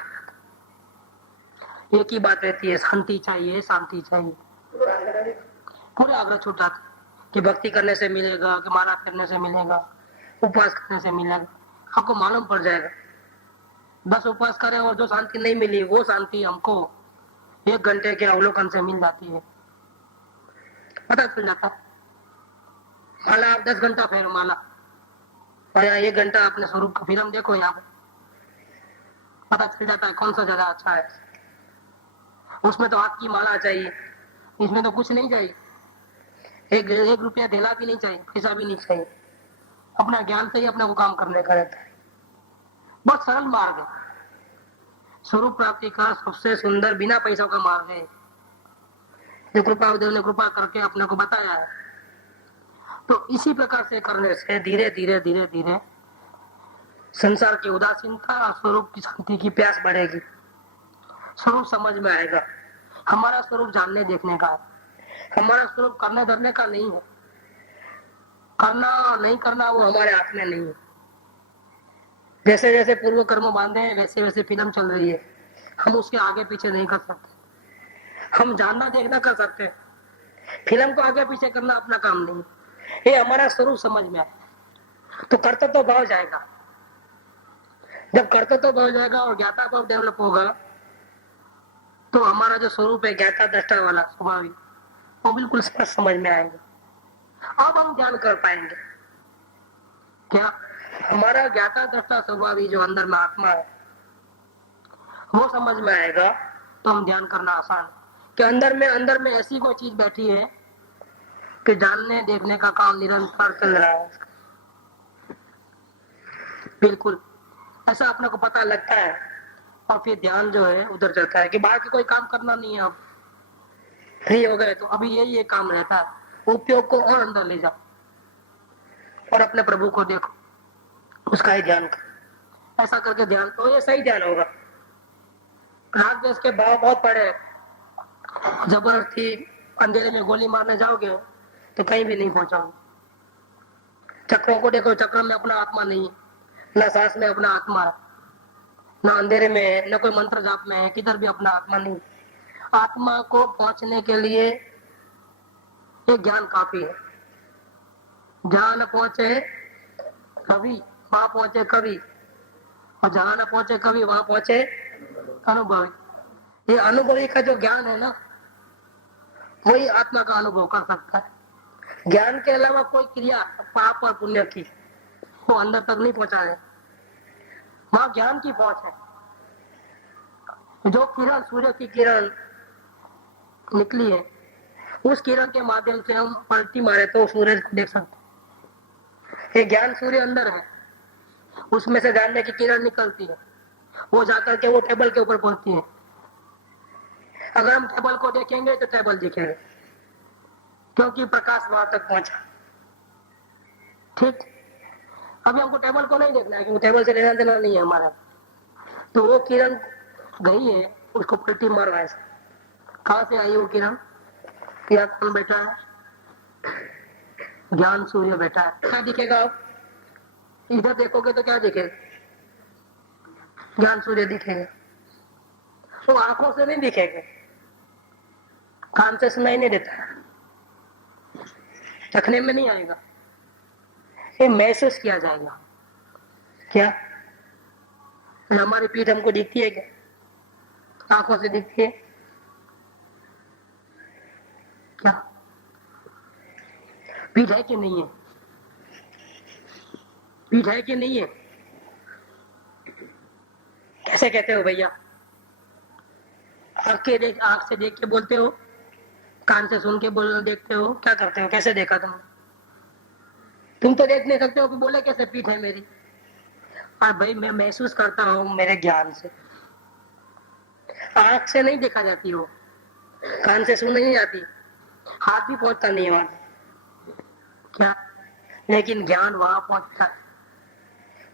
एक ही बात रहती है, शांति चाहिए, शांति चाहिए। पूरे आग्रह छूट जाते कि भक्ति करने से मिलेगा, कि माला करने से मिलेगा, उपवास करने से मिलेगा। आपको मालूम पड़ जाएगा 10 उपवास करें और जो शांति नहीं मिली वो शांति हमको 1 घंटे के अवलोकन से मिल जाती है, पता चल जाता। माला आप 10 घंटा फेरो माला, और यहाँ 1 घंटा अपने स्वरूप का फिल्म देखो, यहाँ पे पता चल जाता है कौन सा ज्यादा अच्छा है। उसमें तो हाथ की माला चाहिए, इसमें तो कुछ नहीं चाहिए, एक रुपया ढेला भी नहीं चाहिए, पैसा भी नहीं चाहिए, अपना ज्ञान से ही अपने को काम करने का रहता है। बहुत सरल मार्ग है, स्वरूप प्राप्ति का सबसे सुंदर बिना पैसों का मार्ग है, जो कृपादेव ने कृपा करके अपने को बताया है। तो इसी प्रकार से करने से धीरे धीरे धीरे धीरे संसार की उदासीनता और स्वरूप की शांति की प्यास बढ़ेगी, स्वरूप समझ में आएगा। हमारा स्वरूप जानने देखने का है, हमारा स्वरूप करने धरने का नहीं है। करना और नहीं करना वो हमारे हाथ में नहीं है। जैसे जैसे पूर्व कर्म बांधे हैं वैसे वैसे फिल्म चल रही है, हम उसके आगे पीछे नहीं कर सकते। हम जानना देखना कर सकते हैं, फिल्म को आगे पीछे करना अपना काम नहीं। ये हमारा स्वरूप समझ में आए तो कर्तव्य भाव जाएगा। जब कर्तव्य भाव जाएगा और ज्ञाता भाव डेवलप होगा तो हमारा जो स्वरूप है ज्ञाता दृष्टा वाला स्वाभाविक, वो बिल्कुल स्पष्ट समझ में आएगा। अब हम ध्यान कर पाएंगे। क्या हमारा ज्ञाता दृष्टा स्वभावी जो अंदर में आत्मा है वो समझ में आएगा तो हम ध्यान करना आसान कि अंदर में ऐसी कोई चीज बैठी है कि जानने देखने का काम निरंतर चल रहा है। बिल्कुल ऐसा अपने को पता लगता है और फिर ध्यान जो है उधर जाता है कि बाहर के कोई काम करना नहीं है। अब फ्री हो गए तो अभी यही एक काम रहता है, उपयोग को और अंदर ले जाओ और अपने प्रभु को देखो, उसका ही ध्यान करो। ऐसा करके ध्यान तो ये सही ध्यान होगा। राग द्वेष के भाव बहुत पड़े, जबरदस्ती अंधेरे में गोली मारने जाओगे तो कहीं भी नहीं पहुंचोगे। चक्रों को देखो, चक्र में अपना आत्मा नहीं है, न सांस में अपना आत्मा है, न अंधेरे में है, न कोई मंत्र जाप में है, किधर भी अपना आत्मा नहीं। आत्मा को पहुंचने के लिए ये ज्ञान काफी है। जहां न पहुंचे कवि वहां पहुंचे कवि, और जहां न पहुंचे कवि वहां पहुंचे अनुभवी। ये अनुभवी का जो ज्ञान है ना वही आत्मा का अनुभव कर सकता है। ज्ञान के अलावा कोई क्रिया पाप और पुण्य की वो अंदर तक नहीं पहुंचा है। वहां ज्ञान की पहुंच है। जो किरण, सूर्य की किरण निकली है, उस किरण के माध्यम से हम पलटी मारे तो सूरज को देख सकते। ये ज्ञान सूर्य अंदर है, उसमें से जानने की किरण निकलती है, वो जाकर के वो टेबल के ऊपर पहुंचती है। अगर हम टेबल को देखेंगे तो टेबल दिखेगा, क्योंकि प्रकाश वहां तक पहुंचा। ठीक, अभी हमको टेबल को नहीं देखना है, क्योंकि टेबल से लेना देना नहीं है हमारा। तो वो किरण गई है, उसको पलटी मारवा है। कहां से आई वो किरण? क्या कौन बैठा है? ज्ञान सूर्य बैठा है। क्या दिखेगा? आप इधर देखोगे तो क्या दिखेगा? ज्ञान सूर्य दिखेगा। तो आंखों से नहीं दिखेगा, कान से सुनाई नहीं देता, चखने में नहीं आएगा, ये महसूस किया जाएगा। क्या हमारी पीठ हमको दिखती है? क्या आंखों से दिखती है? क्या पीठ है कि नहीं है? पीठ है कि नहीं है? कैसे कहते हो भैया? आंख से देख के बोलते हो, कान से सुन के देखते हो, क्या करते हो? कैसे देखा तुम तो देख नहीं सकते हो कि बोले कैसे पीठ है मेरी? और भाई मैं महसूस करता हूं मेरे ज्ञान से। आंख से नहीं देखा जाती हो, कान से सुन नहीं जाती, हाथ भी पहुंचता नहीं वहां। क्या? लेकिन ज्ञान वहां पहुंचता है।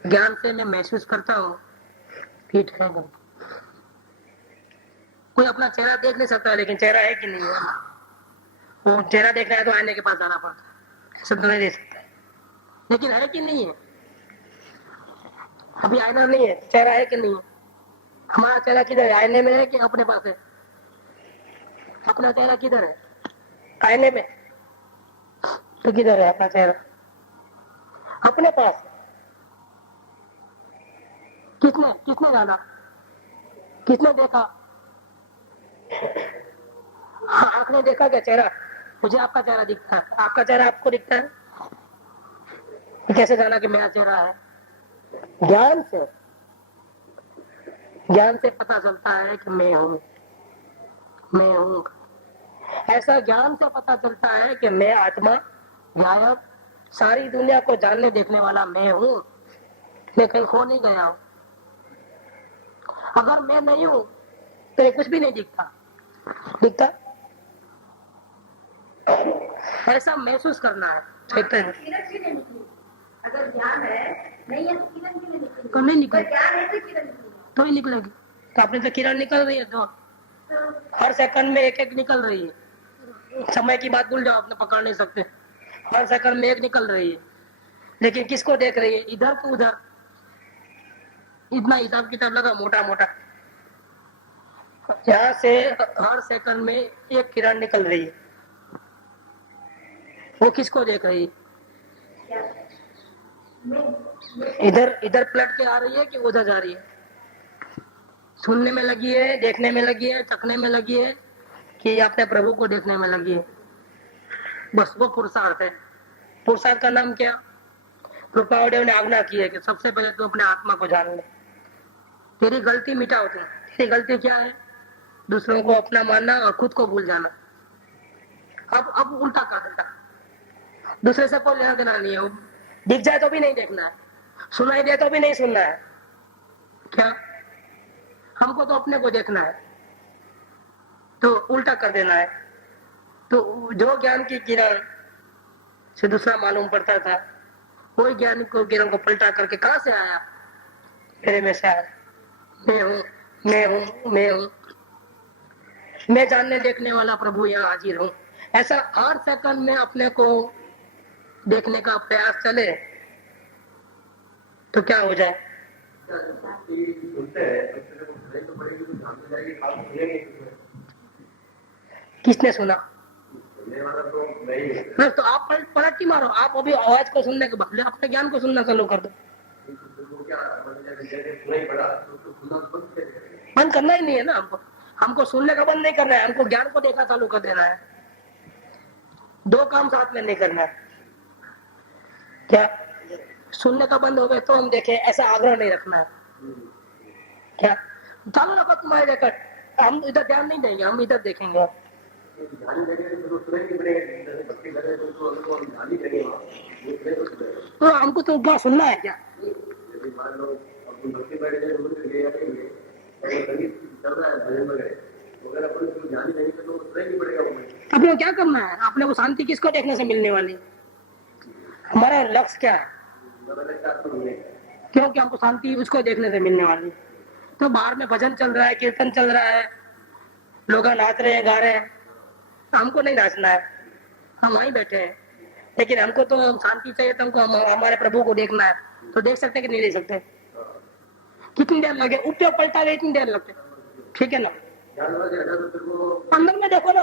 ज्ञान से मैं महसूस करता हूं पीठ है। कोई अपना चेहरा देख नहीं सकता, लेकिन चेहरा है कि नहीं है? वो चेहरा देखना है तो आईने के पास जाना पड़ता है, ऐसे तो नहीं देख सकता। लेकिन है कि नहीं है? अभी आईना नहीं है, चेहरा है कि नहीं है? हमारा चेहरा किधर है? आईने में है कि अपने पास है? अपना चेहरा किधर है? आईने में। तो किधर है अपना चेहरा? अपने पास। किसने जाना? किसने देखा? आंख ने देखा क्या चेहरा? मुझे आपका चेहरा दिखता है, आपका चेहरा आपको दिखता है? कैसे जाना कि मेरा चेहरा है? ज्ञान से, ज्ञान से पता चलता है कि मैं हूँ, मैं हूँ। ऐसा ज्ञान से पता चलता है कि मैं आत्मा गायब, सारी दुनिया को जानने देखने वाला मैं हूँ, मैं कहीं खो नहीं गया हूँ। अगर मैं नहीं हूँ तो ये कुछ भी नहीं दिखता, दिखता। ऐसा महसूस करना है चैतन्य। अगर ज्ञान है नहीं है तो किरण भी नहीं निकलेगी। तो नहीं निकलेगी, ज्ञान है तो किरण निकलेगी। तो ही निकलेगी। तो अपने तो किरण निकल रही है, तो हर सेकंड में एक एक निकल रही है। समय की बात भूल जाओ, अपने पकड़ नहीं सकते। हर सेकंड में एक निकल रही है, लेकिन किसको देख रही है? इधर को उधर। इतना हिसाब किताब लगा मोटा मोटा। यहाँ से हर सेकंड में एक किरण निकल रही है, वो किसको देख रही है? इधर इधर पलट के आ रही है कि उधर जा रही है? सुनने में लगी है, देखने में लगी है, चखने में लगी है, कि अपने प्रभु को देखने में लगी है? बस वो पुरुषार्थ है। पुरुषार्थ का नाम क्या? रूपावदेव ने आज्ञा की है कि सबसे पहले तो अपने आत्मा को जान ले। तेरी गलती मिटाओ तुम। तेरी गलती क्या है? दूसरों को अपना मानना और खुद को भूल जाना। अब उल्टा कर देता, दूसरे से कोई लेना देना नहीं है। दिख जाए तो भी नहीं देखना है, सुनाई दे तो भी नहीं सुनना है। क्या? हमको तो अपने को देखना है, तो उल्टा कर देना है। तो जो ज्ञान की किरण से दूसरा मालूम पड़ता था, वही ज्ञान को किरण को पलटा करके कहां से आया? मेरे में से आया। मैं हूँ, मैं हूँ, मैं हूँ। मैं जानने देखने वाला प्रभु यहाँ हाजिर हूँ। ऐसा हर सेकंड में अपने को देखने का प्रयास चले तो क्या हो जाए? किसने सुना? तो आप पलट की मारो। आप अभी आवाज को सुनने के बदले अपने ज्ञान को सुनना चालू कर दो। बंद करना ही नहीं है ना हमको। हमको सुनने का बंद नहीं करना है, हमको ज्ञान को देखना चालू कर देना है। दो काम साथ में नहीं करना है। क्या? सुनने का बंद हो गए तो हम देखें, ऐसा आग्रह नहीं रखना है। क्या? चालू रखो तुम्हारे लेकर, हम इधर ध्यान नहीं देंगे, हम इधर देखेंगे। तो हमको तो क्या सुनना है? क्या अपने को क्या करना है? अपने को शांति किसको देखने से मिलने वाली? हमारा लक्ष्य क्या है? क्योंकि हमको शांति उसको देखने से मिलने वाली। तो बाहर में भजन चल रहा है, कीर्तन चल रहा है, लोग नाच रहे हैं, गा रहे हैं, हमको नहीं नाचना है, हम वहीं बैठे हैं। लेकिन हमको तो शांति चाहिए, तो हमको हमारे प्रभु को देखना है। तो देख सकते कि नहीं देख सकते? कितनी देर लगे? उपयोग पलटा गए, इतनी देर लगते, ठीक है ना? अंदर में देखो ना।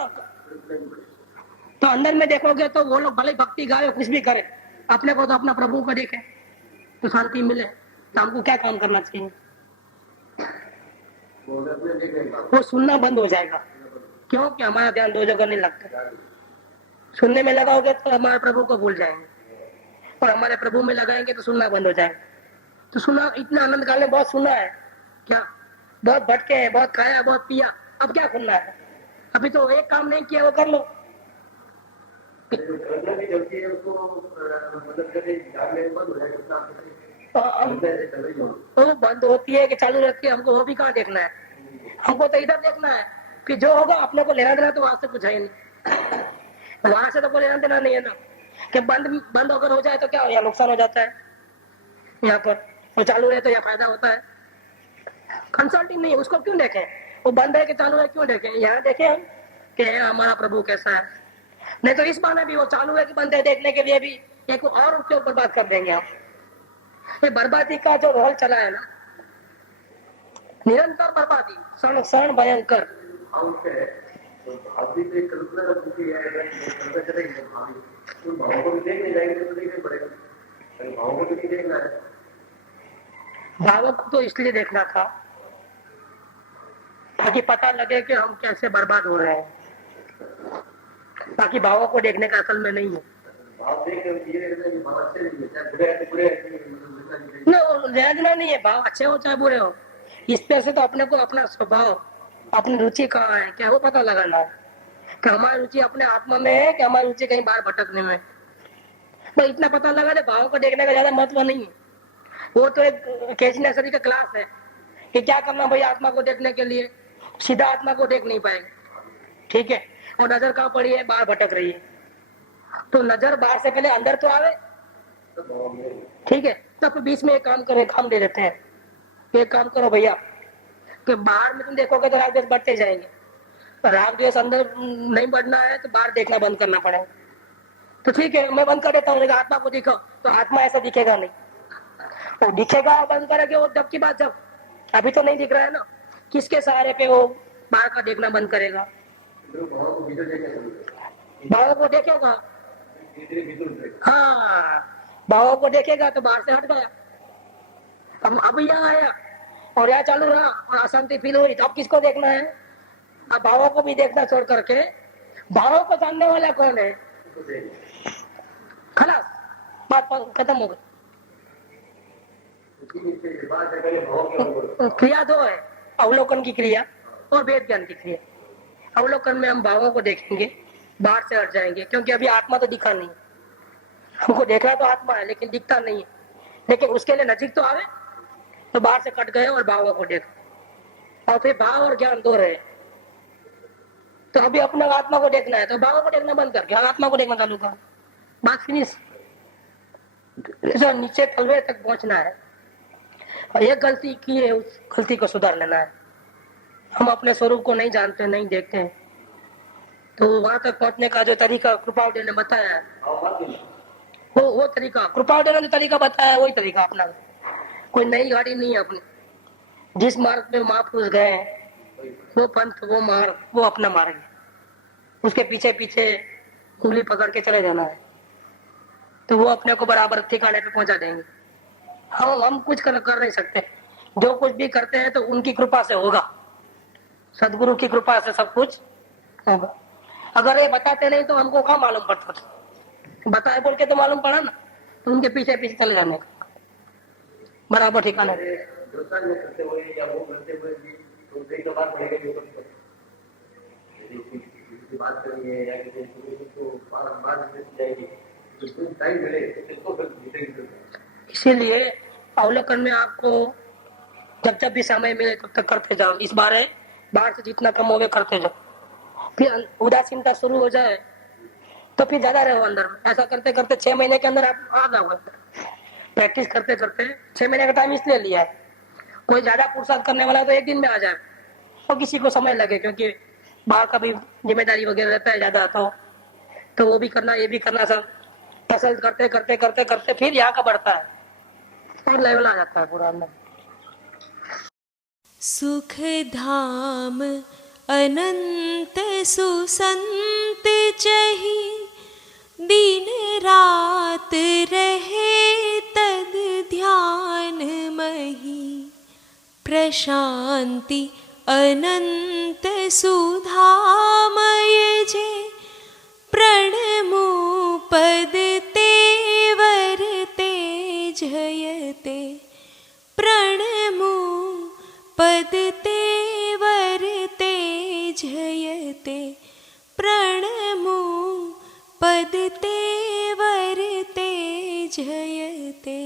तो अंदर में देखोगे तो वो लोग भले भक्ति गाए, कुछ भी करे, अपने को तो अपना प्रभु को देखे तो शांति मिले। तो हमको क्या काम करना चाहिए? वो सुनना बंद हो जाएगा, क्योंकि हमारा ध्यान दो जगह नहीं लगता। सुनने में लगाओगे तो हमारे प्रभु को भूल जाएंगे, और हमारे प्रभु में लगाएंगे तो सुनना बंद हो जाएगा। तो सुना, इतना आनंद काल में बहुत सुना है, क्या बहुत भटके हैं, बहुत खाया, बहुत पिया, अब क्या सुनना है? अभी तो एक काम नहीं किया, वो कर लो। वो बंद होती है कि चालू रहती है, हमको वो भी कहाँ देखना है? हमको तो इधर देखना है कि जो होगा अपने को लेना देना, तो वहां से कुछ है नहीं। वहां से तो कोई लेना देना नहीं है ना, कि बंद अगर हो जाए तो क्या हो, या नुकसान हो जाता है यहाँ पर, और चालू रहे तो यहाँ फायदा होता है। कंसल्टिंग नहीं, उसको क्यों देखें? वो बंद है कि चालू है, क्यों देखें? यहाँ देखें हम कि हमारा प्रभु कैसा है। नहीं तो इस बहाने भी वो चालू है कि बंद है देखने के लिए भी एक और उपयोग बर्बाद कर देंगे आप। ये बर्बादी का जो रोल चला है ना, निरंतर बर्बादी, क्षण क्षण भयंकर। भावों को तो इसलिए देखना था ताकि पता लगे कि हम कैसे बर्बाद हो रहे हैं, बाकी भावों को देखने का असल में नहीं है। रहना नहीं है, भाव अच्छे हो चाहे बुरे हो, इस पे से तो अपने को अपना स्वभाव, अपनी रुचि कहाँ है क्या वो पता लगाना है कि हमारी रुचि अपने आत्मा में है कि हमारी रुचि कहीं बाहर भटकने में। तो इतना पता लगा दे, भाव को देखने का ज्यादा महत्व नहीं है। वो तो एक केजी नर्सरी का क्लास है कि क्या करना भाई आत्मा को देखने के लिए, सीधा आत्मा को देख नहीं पाएंगे, ठीक है। और नजर कहाँ पड़ी है, बाहर भटक रही है, तो नजर बाहर से पहले अंदर तो आवे, ठीक है। तब बीच में एक काम करें, काम दे देते हैं, एक काम करो भैया कि बाहर में तुम देखोगे तो राग द्वेष बढ़ते जाएंगे, राग द्वेष अंदर नहीं बढ़ना है तो बाहर देखना बंद करना पड़ेगा। तो ठीक है मैं बंद कर देता हूँ, आत्मा को दिखाओ, तो आत्मा ऐसा दिखेगा नहीं, वो दिखेगा बंद करेंगे वो जब की बात जब, अभी तो नहीं दिख रहा है ना, किसके सहारे पे वो बाहर का देखना बंद करेगा। भावों को देखेगा, हाँ भावों को देखेगा तो बाहर से हट गया, अब यहाँ आया और यहाँ चालू रहा और अशांति फील हुई, तो अब किसको देखना है, अब भावों को भी देखना छोड़ करके भावों को जानने वाला कौन है, खलास बात खत्म हो गई। क्रिया दो है, अवलोकन की क्रिया और वेद ज्ञान की क्रिया। अवलोकन में हम भावों को देखेंगे, बाहर से हट जाएंगे, क्योंकि अभी आत्मा तो दिखा नहीं, हमको देखना तो आत्मा है लेकिन दिखता नहीं है, लेकिन उसके लिए नजीक तो आवे, तो बाहर से कट गए और भावों को देखो, और फिर भाव और ज्ञान दो रहे, तो अभी अपना आत्मा को देखना है तो भावों को देखना बंद करके आत्मा को देखना चालू कर, बात फिनिश। जो नीचे तलवे तक पहुंचना है और एक गलती की है उस गलती को सुधार लेना है। हम अपने स्वरूप को नहीं जानते, नहीं देखते हैं, तो वहां तक पहुंचने का जो तरीका कृपावडे ने बताया है, वो तरीका कृपावडे ने जो तरीका बताया वही तरीका अपना, कोई नई गाड़ी नहीं है अपनी, जिस मार्ग पे महापुरुष गए वो पंथ, वो मार्ग, वो अपना मार्ग है, उसके पीछे पीछे उंगली पकड़ के चले जाना है, तो वो अपने को बराबर ठिकाने पे पहुंचा देंगे। हम कुछ कर नहीं सकते, जो कुछ भी करते हैं तो उनकी कृपा से होगा, सदगुरु की कृपा से सब कुछ होगा। अगर ये बताते नहीं तो हमको क्या मालूम पड़ता था, बताए बोल के तो मालूम पड़ा ना, तो उनके पीछे पीछे चले जाने का बराबर ठिकाने। इसीलिए अवलोकन में आपको जब जब भी समय मिले तब तक करते जाओ, इस बाहर से जितना कम होवे करते जाओ, फिर उदासीनता शुरू हो जाए तो फिर ज्यादा रहो अंदर में। ऐसा करते करते 6 महीने के अंदर आप आ जाओगे, प्रैक्टिस करते करते 6 महीने का टाइम इसलिए लिया है। कोई ज्यादा पुरुषार्थ करने वाला है तो एक दिन में आ जाए, और किसी को समय लगे क्योंकि बाहर का भी जिम्मेदारी वगैरह रहता है ज्यादा, तो वो भी करना ये भी करना, सब फसल करते करते करते करते फिर यहाँ का बढ़ता है और लेवल आ जाता है पूरा अंदर। सुख धाम अनंत सुसंत चही, दिन रात रहे तद ध्यान मही, प्रशांति अनंत सुधामय जे, प्रणमो पद तेवर तेजयते, प्रणमो पद तेवर तेजयते, प्रणमो पद तेवर तेजयते।